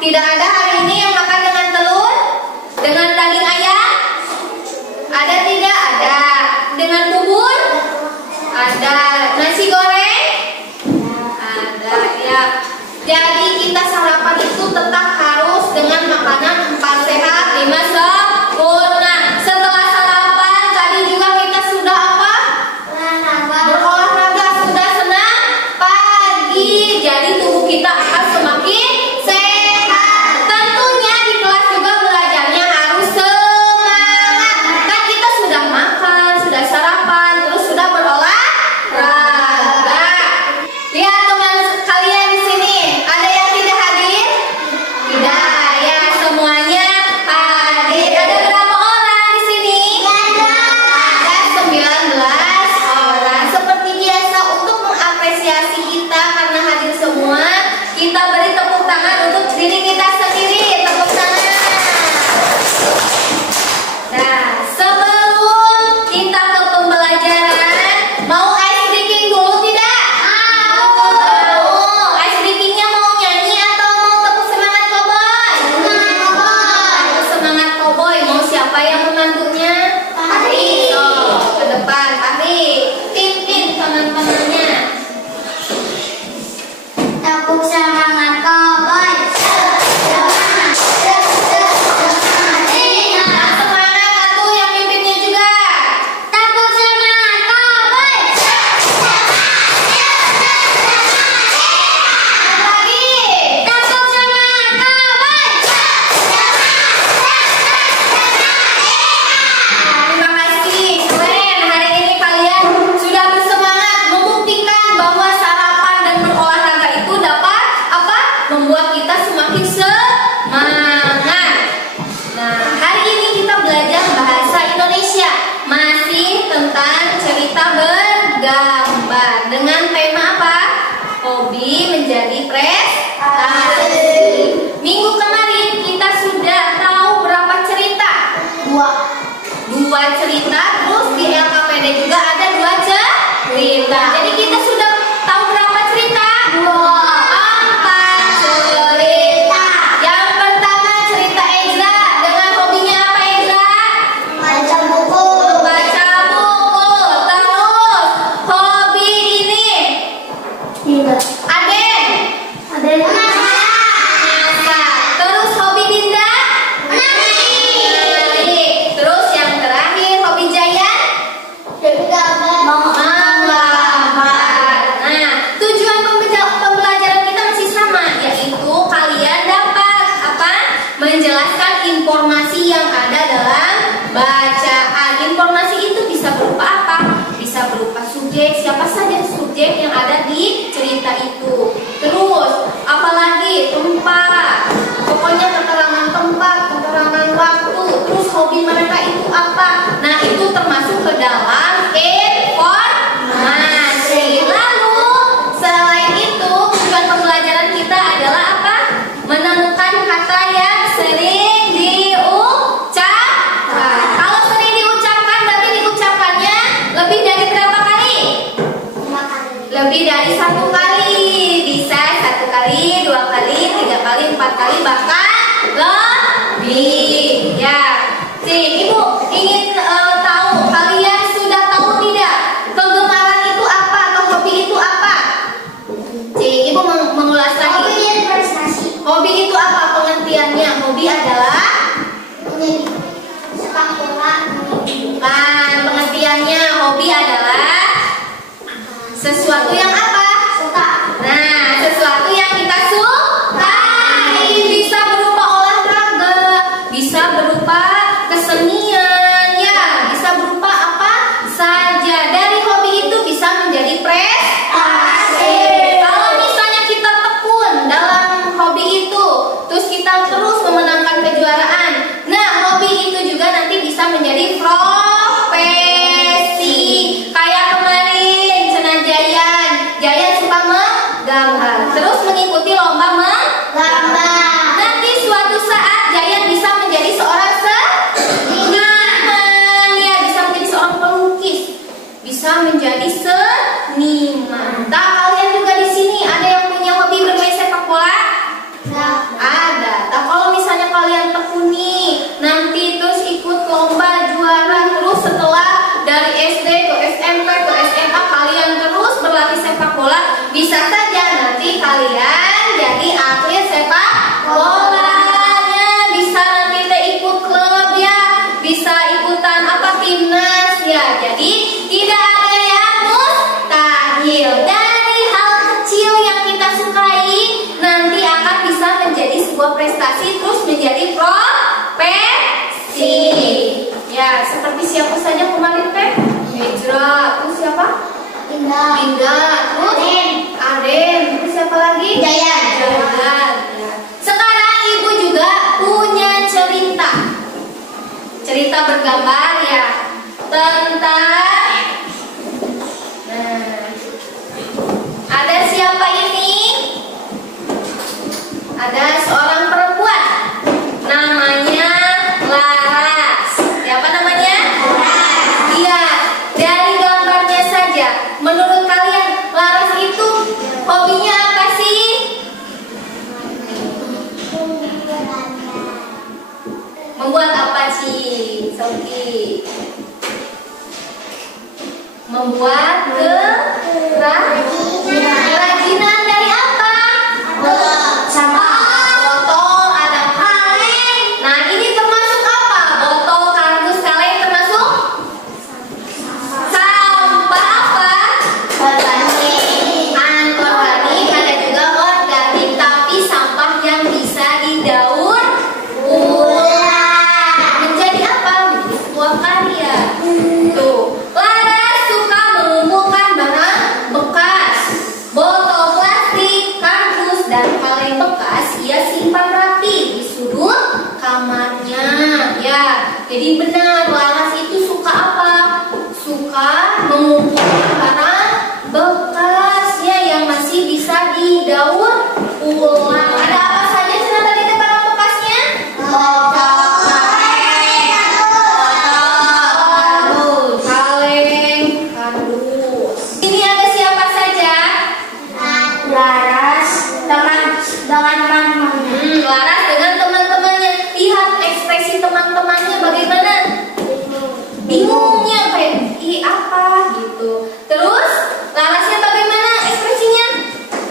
Tidak ada hari ini yang makan dengan telur? Dengan daging ayam? Ada tidak? Ada. Dengan bubur? Ada. Nasi goreng? Ada ya. Jadi kita sarapan itu tetap harus dengan makanan 4 sehat 5 sempurna. Setelah sarapan tadi juga kita sudah apa? Berolahraga, sudah senam pagi. Jadi tubuh kita akan semakin sehat. Tentunya di kelas juga belajarnya harus semangat. Kan kita sudah makan, sudah sarapan, terus sudah berolahraga. Lihat teman kalian di sini, ada yang tidak hadir? Tidak, ya semuanya hadir. Ada berapa orang di sini? Ada 19 orang. Seperti biasa untuk mengapresiasi kita karena hadir semua, kita beri tepuk tangan untuk diri kita sendiri. Tepuk tangan. Nah, sebelum kita ke pembelajaran, mau ice breaking dulu tidak? Mau. Ice breakingnya mau nyanyi atau mau tepuk semangat cowboy? Tepuk semangat cowboy. Mau siapa yang memandunya? Fahri. Ke depan, Fahri. Pimpin teman-temannya. Tepuk semangat cowboy. Nah, semangat atuh yang pimpinnya juga. Tepuk semangat cowboy. Lagi. Tepuk semangat cowboy. Terima kasih, keren. Hari ini kalian sudah bersemangat membuktikan bahwa sarapan dan berolahraga itu dapat apa? Membuat kita semakin semangat. Nah, hari ini kita belajar bahasa Indonesia, masih tentang cerita bergambar dengan tema apa? Hobi menjadi prestasi. Minggu kemarin kita sudah tahu berapa cerita? Dua cerita, terus di LKPD juga ada 2 cerita. Jadi kita sudah tahu berapa cerita? 4 cerita. Yang pertama cerita Ezra dengan hobinya apa Ezra? Baca buku. Baca buku. Terus hobi ini Tidak. Aden Ada yang masak. Terus hobi Dinda? Narik. Terus yang terakhir hobi Jayan? Menggambar. Nah, tujuan pembelajaran kita masih sama, yaitu kalian dapat apa? Menjelaskan informasi yang ada dalam bacaan. Informasi itu bisa berupa apa? Bisa berupa subjek, siapa saja subjek yang ada di cerita itu. Terus, apalagi tempat. Pokoknya keterangan tempat, keterangan waktu. Terus hobi mereka itu apa? Nah, itu termasuk ke dalam informasi. Lalu, selain itu, tujuan pembelajaran kita adalah apa? Menemukan kata yang sering diucapkan. Kalau sering diucapkan, berarti diucapkannya lebih dari berapa kali? Lebih dari 1 kali. Bisa 1 kali, 2 kali, 3 kali, 4 kali, bahkan lebih. Ya. Ibu ingin tahu, kalian sudah tahu tidak kegemaran itu apa atau hobi itu apa? Ibu mengulas lagi. Hobi itu apa pengertiannya? Hobi adalah sepak bola. bukan, pengertiannya hobi adalah sesuatu yang apa? Suka. Nah, sesuatu yang kita sukai. Bisa berupa olahraga, bisa berupa kesenian, ya, bisa berupa apa saja. Dari hobi itu bisa menjadi prestasi. Kalau misalnya kita tekun dalam hobi itu, terus kita terus memenangkan kejuaraan. Nah, hobi itu juga nanti bisa menjadi profesi. Kayak kemarin Cena Jayan suka menggambar, terus mengikuti lomba menggambar. Nanti suatu saat Jayan bisa menjadi seorang seniman, ya, bisa menjadi seorang pelukis, bisa menjadi seniman. Nah, kalian juga di sini ada yang punya hobi bermain sepak bola? Ada. sebuah prestasi terus menjadi profesi. Ya, seperti siapa saja kemarin teh? Hijrah, terus siapa? Indah. Indah, terus Aden, terus siapa lagi? Jayan. Jayan. Ya. Sekarang ibu juga punya cerita. Cerita bergambar ya tentang. Nah, ada siapa ini? Ada seorang perempuan. Namanya Laras. Siapa namanya? Iya, dari gambarnya saja. Menurut kalian, Laras itu hobinya apa sih? Membuat apa sih, Soki? Membuat kerajinan dari apa? Botol, ada kaleng. Nah, ini termasuk apa? Botol, kardus, kaleng termasuk sampah apa? Anorganik, ada juga organik, tapi sampah yang bisa didaur ulang menjadi apa? Menjadi sebuah karya. Tuh, Laras suka mengumpulkan barang bekas, botol plastik, kardus, dan kaleng bekas. Ia simpan rapi di sudut kamarnya. Ya, jadi benar Laras itu suka apa? Suka mengumpulkan barang bekasnya yang masih bisa didaur ulang. Ada apa saja Cina tadi teh barang bekasnya? Kaleng, kardus. Ini ada siapa saja? Laras dengan teman-temannya. Laras dengan teman-temannya. Lihat ekspresi teman-temannya bagaimana? Bingungnya kayak apa gitu. Terus Larasnya bagaimana ekspresinya?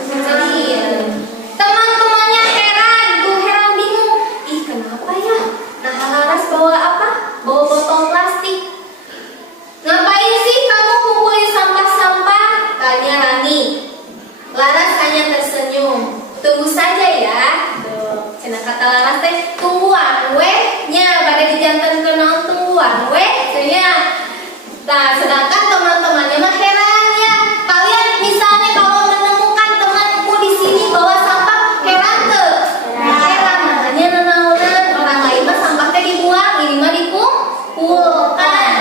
Sedih. Teman-temannya heran, heran bingung. Ih, kenapa ya? Nah, Laras bawa apa? Bawa botol plastik. Ngapain sih kamu kumpulin sampah-sampah? Tanya Rani. Laras hanya tersenyum. Tunggu saja ya. Tuh, cenah kata Laras teh, tungguan we nya pada dijantan kenal tungguan we nya. Nah, sedangkan teman-temannya mah heran ya. Kalian misalnya kalau menemukan temanku di sini bawa sampah, heran tuh. Heran, makanya nanaonan orang lain mah sampah teh dibuang, ini mah dikumpulkan.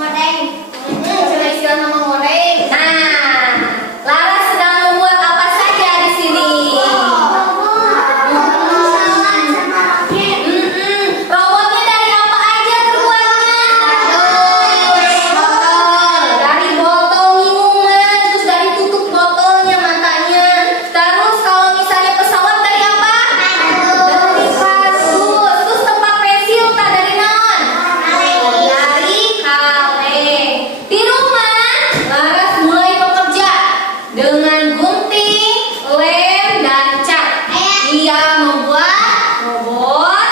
Modeng. Coba istilah nama goreng. Nah, Laras sedang membuat apa saja di sini? Robotnya dari apa aja terbuatnya? Dari botol minuman, terus dari tutup botolnya matanya. Terus kalau misalnya pesawat dari apa? Dari kardus. Terus tempat pensil tak dari naon? Dari kaleng. Di rumah, Laras mulai bekerja dengan gunting, lem, dan cat. Ia membuat robot,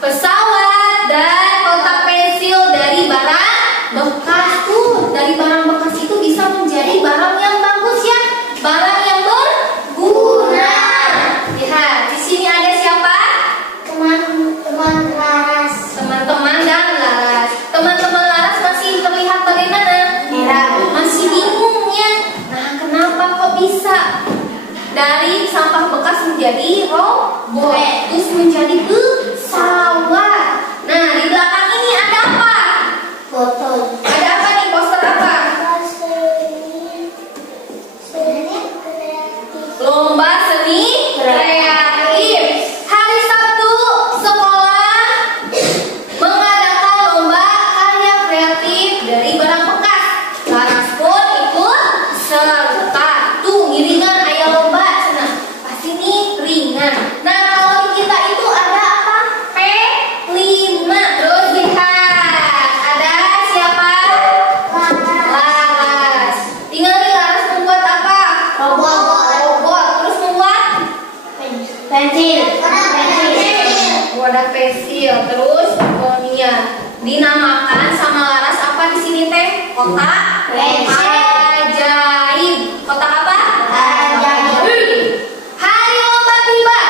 pesawat, dan kotak pensil dari barang bekas. Dari barang bekas itu bisa menjadi barang yang bagus ya, barang yang berguna. Lihat, di sini ada siapa? Teman-teman Laras. Teman-teman dan Laras. Teman-teman Laras masih terlihat bagaimana? Masih bingung ya. Nah, kenapa kok bisa dari sampah bekas menjadi robot, terus menjadi pesawat? Nah, di belakang ini ada apa? Botol. Ada apa nih? Poster apa? Lomba seni kreatif. Hari Sabtu sekolah mengadakan lomba karya kreatif dari barang bekas. Laras pun ikut serta. Tuh ngiringan aya lomba cenah. Pasti nih ringan. Nah, kalau di kita itu ada apa? P5. Terus lihat. Ada siapa? Laras. Tinggal nih Laras membuat apa? Robot. Terus membuat Pensil. wadah pensil. Terus pokoknya dinamakan sama Laras apa di sini teh? Kotak Pensil. ajaib. Kotak apa? Ajaib. Hari lomba tiba.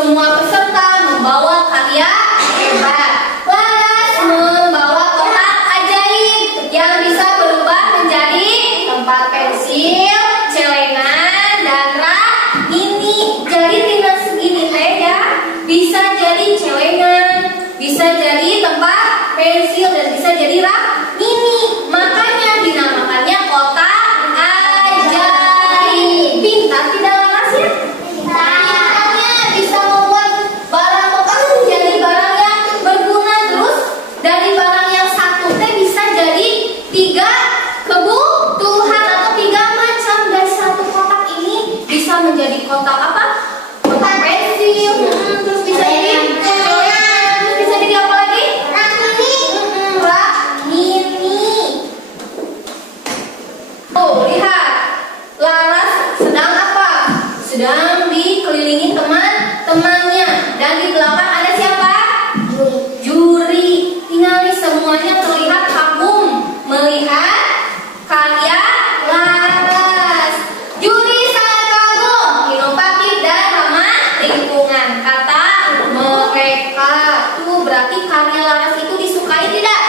semua peserta membawa karya hebat. Laras membawa kotak ajaib yang bisa berubah menjadi tempat pensil, celengan, dan rak mini. Jadi tinggal segini teh ya, bisa jadi celengan, bisa jadi tempat pensil, dan bisa jadi rak mini. Makanya dinamakannya kotak ajaib. Pintar tidak Laras ya? Pintarnya bisa membuat barang bekas menjadi barang yang berguna. Terus dari barang yang satu teh bisa jadi 3 kebutuhan atau 3 macam. Dari satu kotak ini bisa menjadi kotak apa? Kotak pensil. Terus bisa jadi celengan. Terus bisa jadi apa lagi? Rak mini. Oh, lihat. Laras sedang apa? Sedang dikelilingi teman-temannya. Dan di belakang ada siapa? Juri. Tinggal nih semuanya terlihat kagum melihat karya Laras. Juri sangat kagum, inovatif dan ramah lingkungan, kata mereka. Tuh berarti karya Laras itu disukai tidak?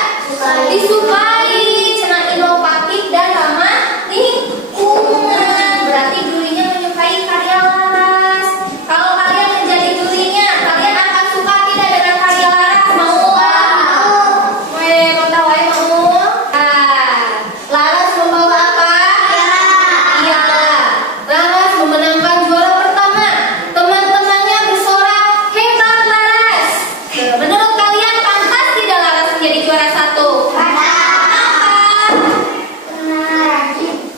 Disukai. Cenah inovatif dan ramah lingkungan. Berarti jurinya menyukai karya Laras. Kalau kalian menjadi jurinya, kalian akan suka tidak dengan karya Laras? Mau? Mau tahu ya mau? Laras membawa apa? Iya. Laras memenangkan juara pertama. Teman-temannya bersorak, hebat Laras. Menurut kalian pantas tidak Laras menjadi juara 1?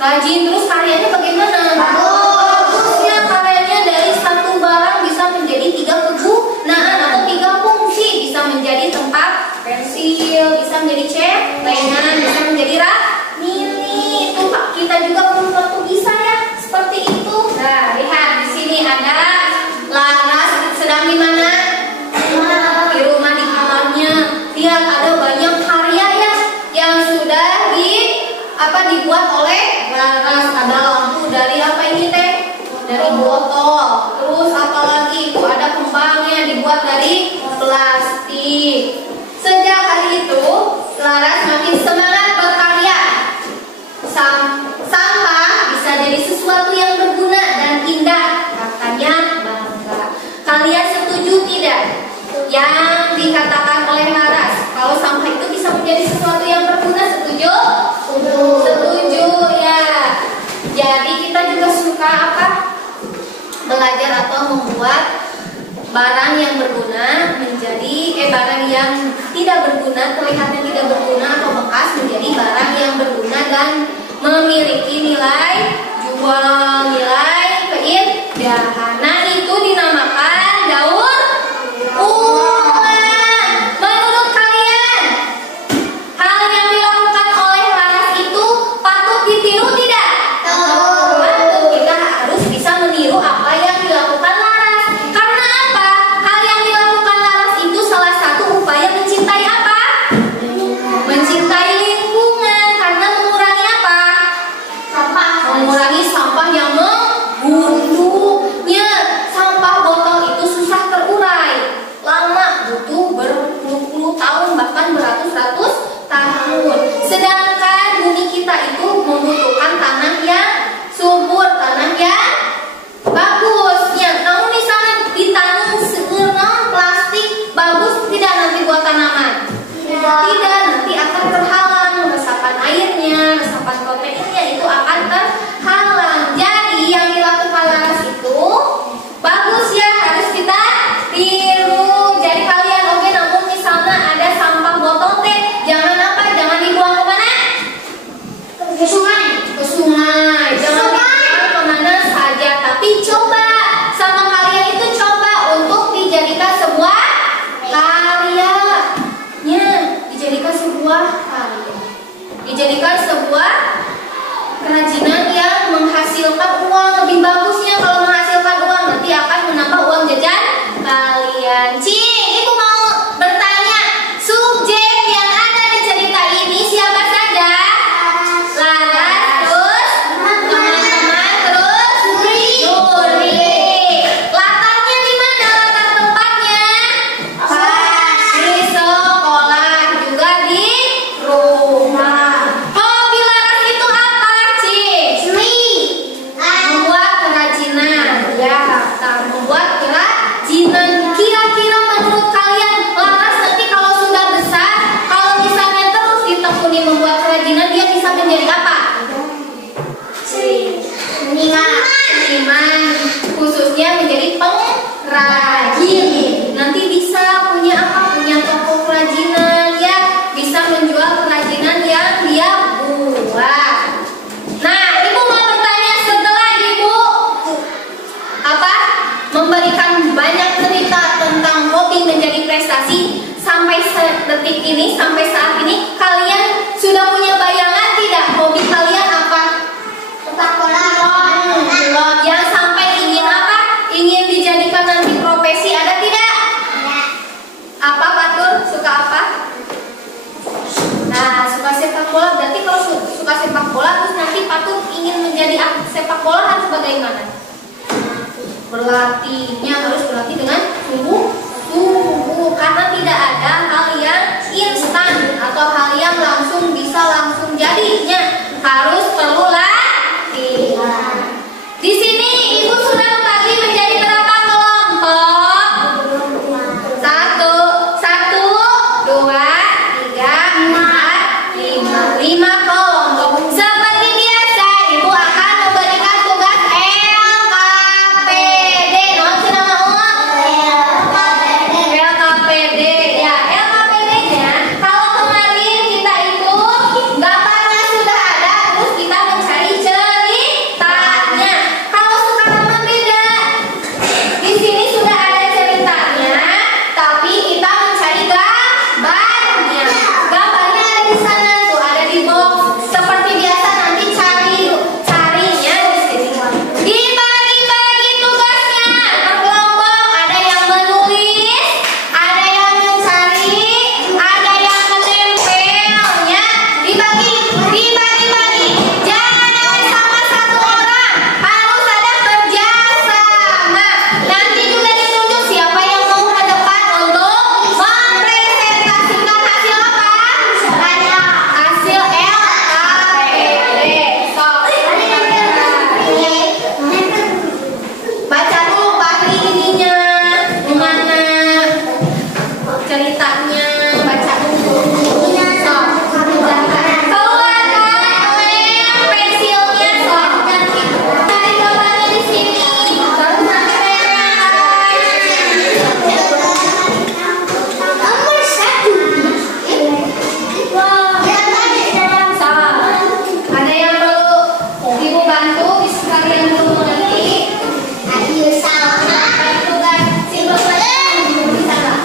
Rajin. Terus karyanya bagaimana? Bagusnya karyanya dari satu barang bisa menjadi 3 kegunaan atau 3 fungsi. Bisa menjadi tempat pensil, bisa menjadi celengan, bisa menjadi rak mini. Itu Pak, kita juga belum tentu bisa ya seperti itu. Nah, lihat di sini ada Laras sedang di mana? Di rumah, di kamarnya. Lihat ada banyak karya ya yang sudah dibuat oleh Laras. Ada lampu dari apa ini teh? Dari botol. Terus apa lagi? Itu ada kembangnya dibuat dari plastik. Sejak hari itu Laras makin semangat berkarya. Sampah bisa jadi sesuatu yang berguna dan indah, katanya bangga. Kalian setuju tidak yang dikatakan oleh Laras? Kalau sampah itu bisa menjadi sesuatu yang berguna, setuju? Setuju ya. Jadi kita juga suka apa? Belajar atau membuat barang yang berguna menjadi barang yang tidak berguna, terlihatnya tidak berguna atau bekas menjadi barang yang berguna dan memiliki nilai jual, nilai keindahan. Nah, itu dinamakan daur ulang. Menurut kalian, hal yang dilakukan oleh Laras itu patut ditiru tidak? Patut. Kita harus bisa meniru apa yang dilakukan Laras. Karena apa? Hal yang dilakukan Laras itu salah satu upaya mencintai apa? Mencintai lingkungan. Karena mengurangi apa? Mengurangi sampah yang membunuhnya. detik ini sampai saat ini kalian sudah punya bayangan tidak hobi kalian apa? Sepak bola. Belum. Yang sampai ingin apa? Ingin dijadikan nanti profesi ada tidak? Ada. Apa Fatur? Suka apa? Nah, suka sepak bola. Berarti kalau suka sepak bola terus nanti Fatur ingin menjadi sepak bola harus bagaimana? Berlatihnya harus berlatih dengan sungguh-sungguh karena tidak ada hal yang instan atau hal yang langsung bisa langsung jadinya, harus perlu latihan. Di sini Ibu sudah membagi menjadi berapa kelompok? 5 kelompok. Seperti biasa Ibu akan memberikan tugas LKPD. LKPD ya. LKPD-nya kalau kemarin kita itu gambarnya sudah ada, terus kita mencari ceritanya. Kalau sekarang beda. Di sini sudah ada ceritanya, tapi kita mencari gambarnya. Gambarnya ada di sana tuh, ada di box. Seperti biasa nanti carinya di sini. Dibagi-bagi tugasnya per kelompok. Ada yang menulis, ada yang mencari, ada yang menempelnya. Dibagi-bagi. Jangan sama satu orang, harus ada kerjasama. Nanti juga ditunjuk siapa yang mau ke depan untuk mempresentasikan hasil apa? Hasil LKPD. Baca dulu bagi ininya, gimana ceritanya, baca dulu. Keluarkan lem pensilnya, cari gambarnya di sini. Baru sampai Nomor 1. ada yang perlu Ibu bantu, bisa kalian perlu mengerti. Ayo sama. Tugas si bisa nggak?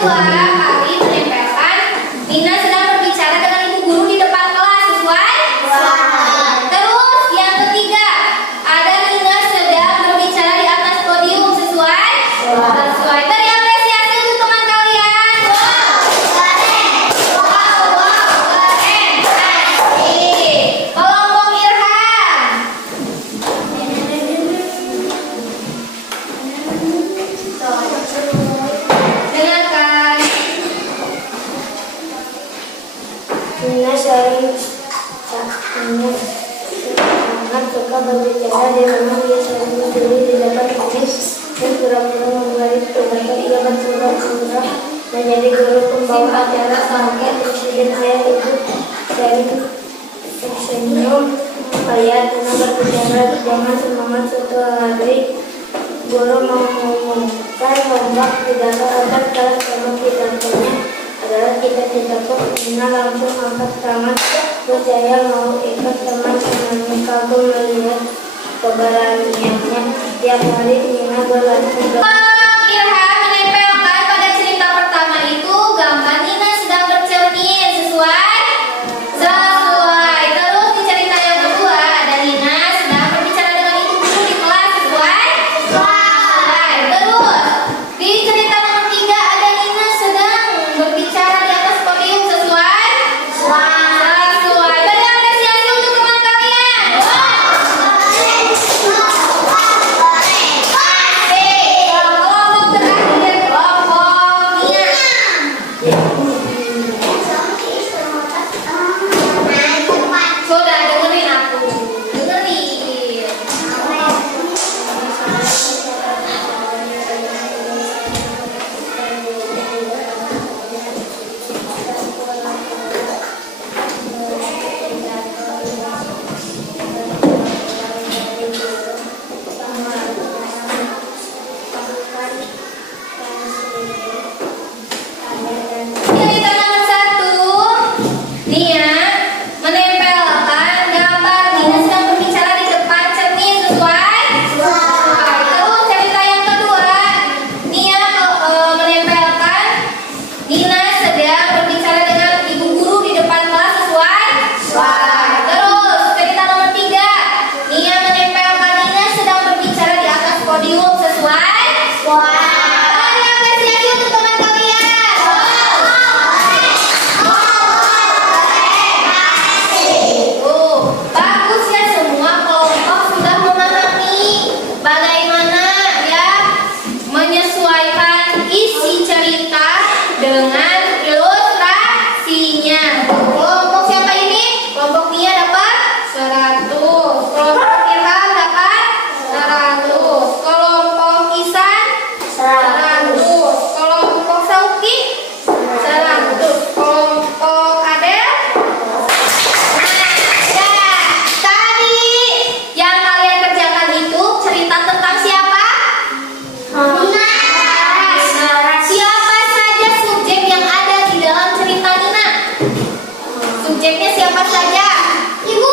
kedua kali menempelkan Nina sedang berbicara dengan ibu guru di depan kelas, sesuai? Terus yang ketiga ada Nina sedang berbicara di atas podium, sesuai? Sesuai. Beri apresiasi untuk teman kalian. Keren. Asik. Kelompok Irhan. Dengarkan. Nina sering sangat suka berbicara di rumah. Dia sering berdiri di depan kuis dan pura-pura memberi tugasnya. Ia berpura-pura menjadi guru pembawa acara sampai presiden ayah ibu sering tersenyum melihat Nina berbicara. Jangan semangat, suatu hari guru mengumumkan lomba pidato agar kelas sama pidatonya adalah cita-citaku. Nina langsung angkat tangan, terus saya mau ikut. Teman-temannya kagum melihat keberaniannya. Tiap hari Nina berlatih. Irhan menempelkan pada cerita pertama itu gambar Nina sedang bercermin, sesuai? Sesuai. Terus di cerita yang kedua ada Nina sedang berbicara dengan ibu guru di kelas, sesuai? Sesuai. Terus di cerita nomor 3 ada Nina sedang berbicara di atas podium, sesuai? Sesuai. Beri apresiasi untuk teman kalian. Kelompok terakhir, kelompok Nia. Sudah dengerin aku. Dengerin. Cerita nomor 1, Nia menempelkan gambar Nina sedang berbicara di depan cermin, sesuai? Terus cerita yang kedua, Nia menempelkan Nina sedang berbicara dengan ibu guru di depan kelas, sesuai? Terus cerita nomor 3, Nia menempelkan Nina sedang berbicara di atas podium, sesuai? Beri apresiasi untuk teman kalian. Bagus ya, semua kelompok sudah memahami bagaimana ya menyesuaikan isi cerita dengan ilustrasinya. Kelompok siapa ini? Kelompok Nia dapat 100. Kelompok Irhan dapat 100. Kelompok Isan 100. Kelompok Sauki 100. Kelompok Adel. Tadi yang kalian kerjakan itu cerita tentang siapa? Siapa saja subjek yang ada di dalam cerita Nina? Subjeknya siapa saja? Ibu,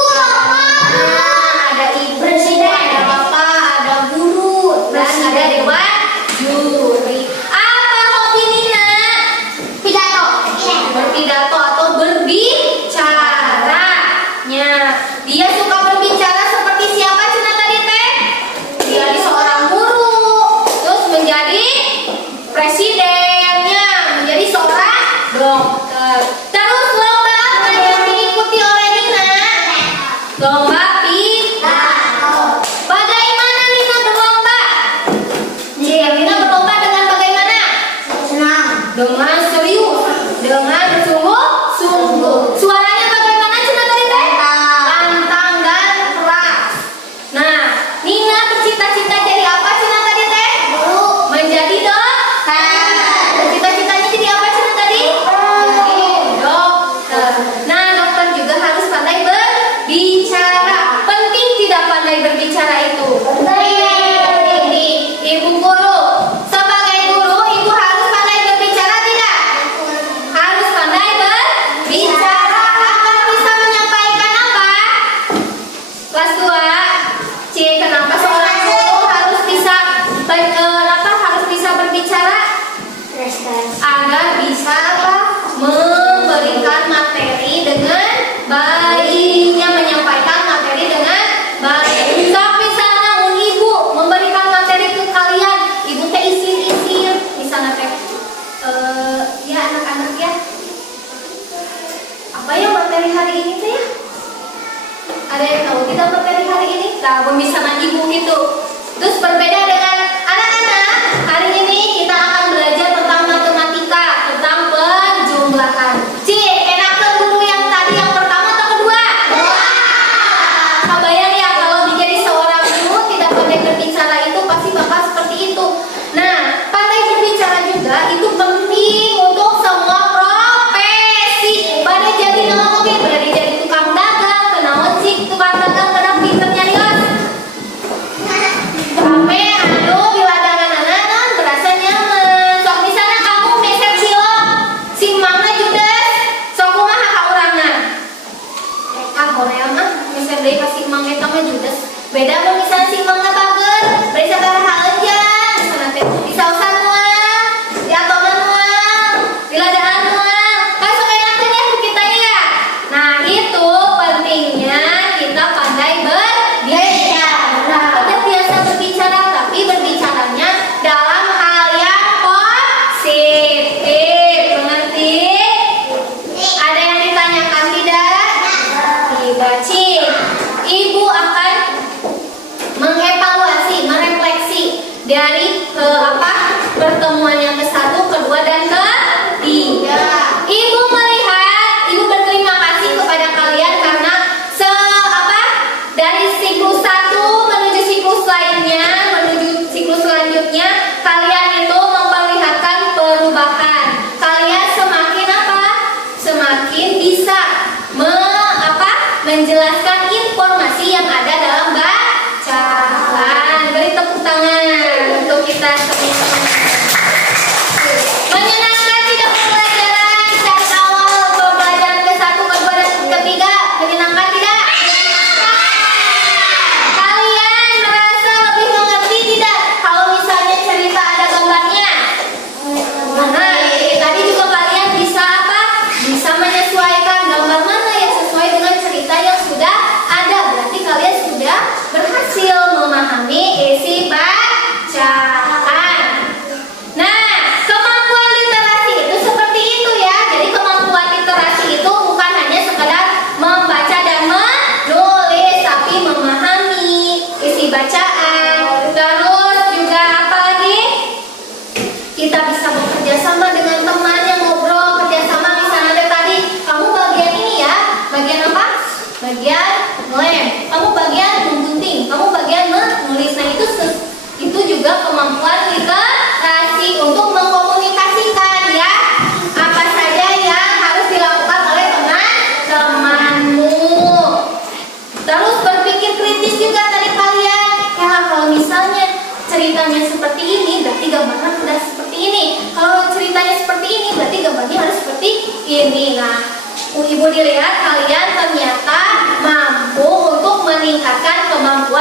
ada ibu, ada bapak, ada guru, dan ada dewan juri. Apa hobi Nina? Berpidato atau berbicaranya. Dia suka berbicara seperti siapa Cina tadi teh? Jadi seorang guru, terus menjadi presidennya, menjadi seorang dokter. Terus lomba apa yang diikuti oleh Nina? Lomba pidato. Bagaimana Nina berlomba? Nina berlomba dengan bagaimana? Dengan serius, dengan bersungguh-sungguh. Suaranya bagaimana Cina tadi teh? Lantang dan keras. Nah, Nina bercita-cita jadi apa Cina tadi teh? Menjadi dokter. Cita-citanya jadi apa Cina tadi? Jadi dokter. Nah, dokter juga harus pandai berbicara. Penting tidak pandai berbicara itu? Ini Ibu guru, sebagai pertemuan yang ke-1, ke-2, dan ke-3. Ibu melihat, Ibu berterima kasih kepada kalian karena dari siklus 1 menuju siklus lainnya, menuju siklus selanjutnya, kalian itu memperlihatkan perubahan. Kalian semakin semakin bisa menjelaskan informasi yang ada dalam bacaan. Beri tepuk tangan untuk kita semua. Menyenangkan tidak pembelajaran dari awal pembelajaran ke-1, ke-2, dan ke-3? Menyenangkan tidak? Kalian merasa lebih mengerti tidak kalau misalnya cerita ada gambarnya? Tadi juga kalian bisa bisa menyesuaikan gambar mana yang sesuai dengan cerita yang sudah ada. Berarti kalian sudah berhasil memahami isi bacaan. Nah, kemampuan literasi itu seperti itu ya. Jadi kemampuan literasi itu bukan hanya sekedar membaca dan menulis, tapi memahami isi bacaan. Terus juga apa lagi? Kita bisa bekerja sama dengan teman yang ngobrol, kerjasama. Misalnya ada tadi, kamu bagian ini ya, bagian apa? Bagian ngelem. Kamu bagian menggunting, kamu bagian menulis. Nah itu juga kemampuan literasi untuk mengkomunikasikan ya apa saja yang harus dilakukan oleh teman-temanmu. Terus berpikir kritis juga tadi kalian. Ya kalau misalnya ceritanya seperti ini, berarti gambarnya sudah seperti ini. Kalau ceritanya seperti ini, berarti gambarnya harus seperti ini. Nah, Ibu dilihat kalian ternyata mampu untuk meningkatkan kemampuan